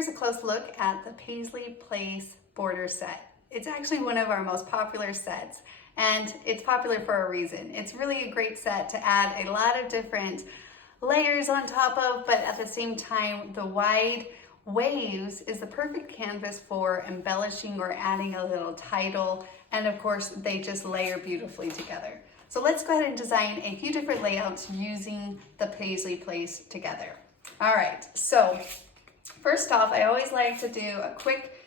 here's a close look at the Paisley Place border set. It's actually one of our most popular sets, and it's popular for a reason. It's really a great set to add a lot of different layers on top of, but at the same time, the wide waves is the perfect canvas for embellishing or adding a little title, and of course, they just layer beautifully together. So let's go ahead and design a few different layouts using the Paisley Place together. All right, so first off, I always like to do a quick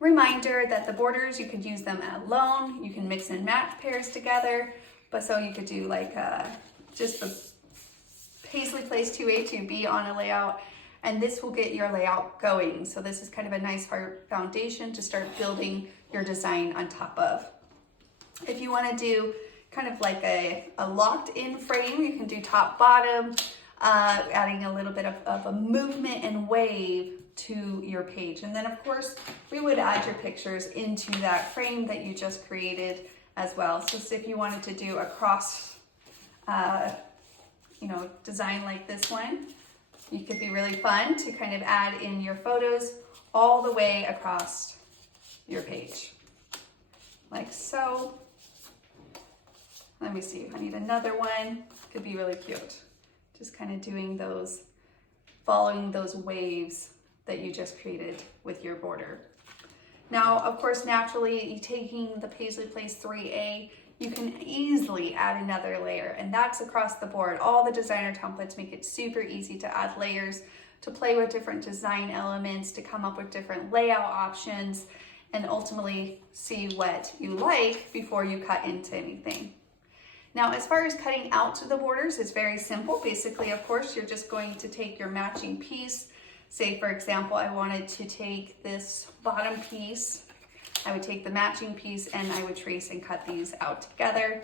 reminder that the borders, you could use them alone, you can mix and match pairs together, but so you could do like just the Paisley Place 2A, 2B on a layout, and this will get your layout going. So this is kind of a nice hard foundation to start building your design on top of. If you want to do kind of like a locked in frame, you can do top bottom, adding a little bit of a movement and wave to your page. And then of course, we would add your pictures into that frame that you just created as well. So if you wanted to do a cross, design like this one, you could be really fun to kind of add in your photos all the way across your page, like so. Let me see, I need another one. Could be really cute. Just kind of doing those, following those waves that you just created with your border. Now, of course, naturally, taking the Paisley Place 3A, you can easily add another layer, and that's across the board. All the designer templates make it super easy to add layers, to play with different design elements, to come up with different layout options, and ultimately see what you like before you cut into anything. Now, as far as cutting out to the borders, it's very simple. Basically, of course, you're just going to take your matching piece. Say, for example, I wanted to take this bottom piece. I would take the matching piece and I would trace and cut these out together.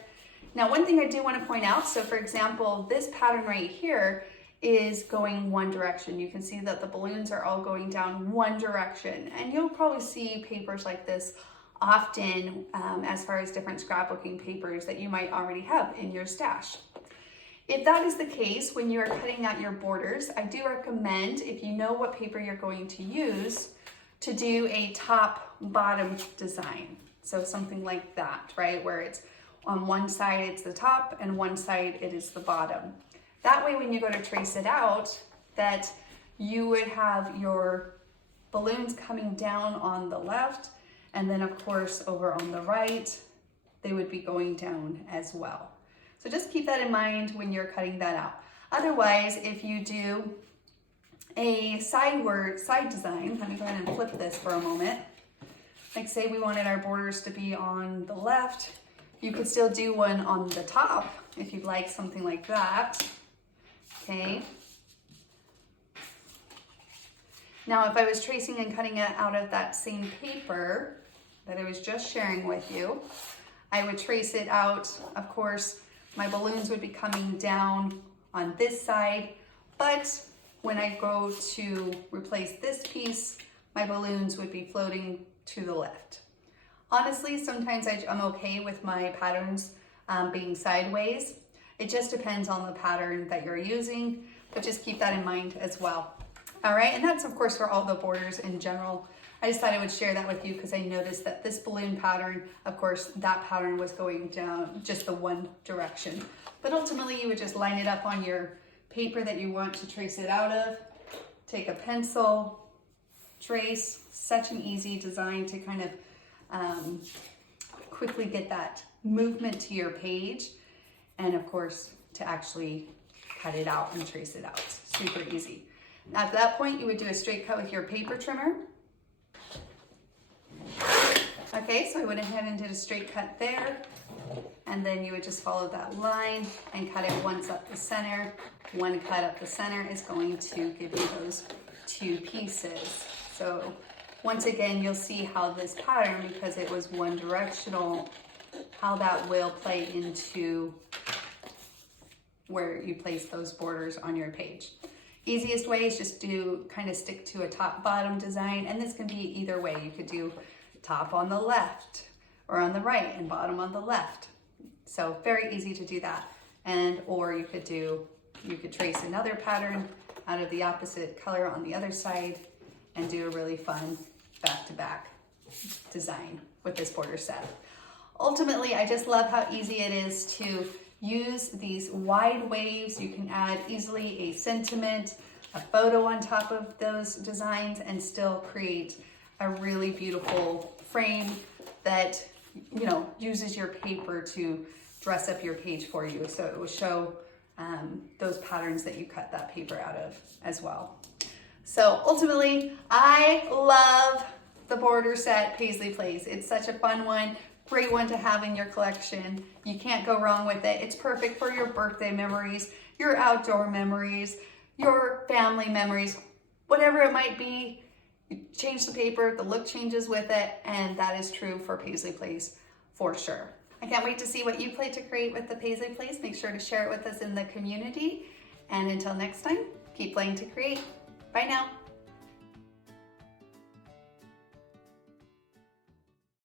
Now, one thing I do want to point out, so for example, this pattern right here is going one direction. You can see that the balloons are all going down one direction, and you'll probably see papers like this often as far as different scrapbooking papers that you might already have in your stash. If that is the case, when you are cutting out your borders, I do recommend, if you know what paper you're going to use, to do a top-bottom design. So something like that, right? Where it's on one side it's the top and one side it is the bottom. That way when you go to trace it out, that you would have your balloons coming down on the left, and then of course over on the right, they would be going down as well. So just keep that in mind when you're cutting that out. Otherwise, if you do a side design, let me go ahead and flip this for a moment. Like say we wanted our borders to be on the left, you could still do one on the top if you'd like something like that, okay? Now, if I was tracing and cutting it out of that same paper that I was just sharing with you, I would trace it out. Of course, my balloons would be coming down on this side, but when I go to replace this piece, my balloons would be floating to the left. Honestly, sometimes I'm okay with my patterns being sideways. It just depends on the pattern that you're using, but just keep that in mind as well. All right, and that's of course for all the borders in general. I just thought I would share that with you because I noticed that this balloon pattern, of course, that pattern was going down just the one direction. But ultimately you would just line it up on your paper that you want to trace it out of, take a pencil, trace. Such an easy design to kind of quickly get that movement to your page, and of course to actually cut it out and trace it out. Super easy. At that point, you would do a straight cut with your paper trimmer. Okay, so I went ahead and did a straight cut there, and then you would just follow that line and cut it once up the center. One cut up the center is going to give you those two pieces. So once again, you'll see how this pattern, because it was one directional, how that will play into where you place those borders on your page. Easiest way is just to kind of stick to a top-bottom design, and this can be either way. You could do top on the left or on the right and bottom on the left. So very easy to do that. And or you could trace another pattern out of the opposite color on the other side and do a really fun back-to-back design with this border set. Ultimately, I just love how easy it is to use these wide waves. You can add easily a sentiment, a photo on top of those designs, and still create a really beautiful frame that, you know, uses your paper to dress up your page for you. So it will show those patterns that you cut that paper out of as well. So ultimately, I love the border set Paisley Place. It's such a fun one, great one to have in your collection. You can't go wrong with it. It's perfect for your birthday memories, your outdoor memories, your family memories, whatever it might be. You change the paper, the look changes with it, and that is true for Paisley Place for sure. I can't wait to see what you play to create with the Paisley Place. Make sure to share it with us in the community. And until next time, keep playing to create. Bye now.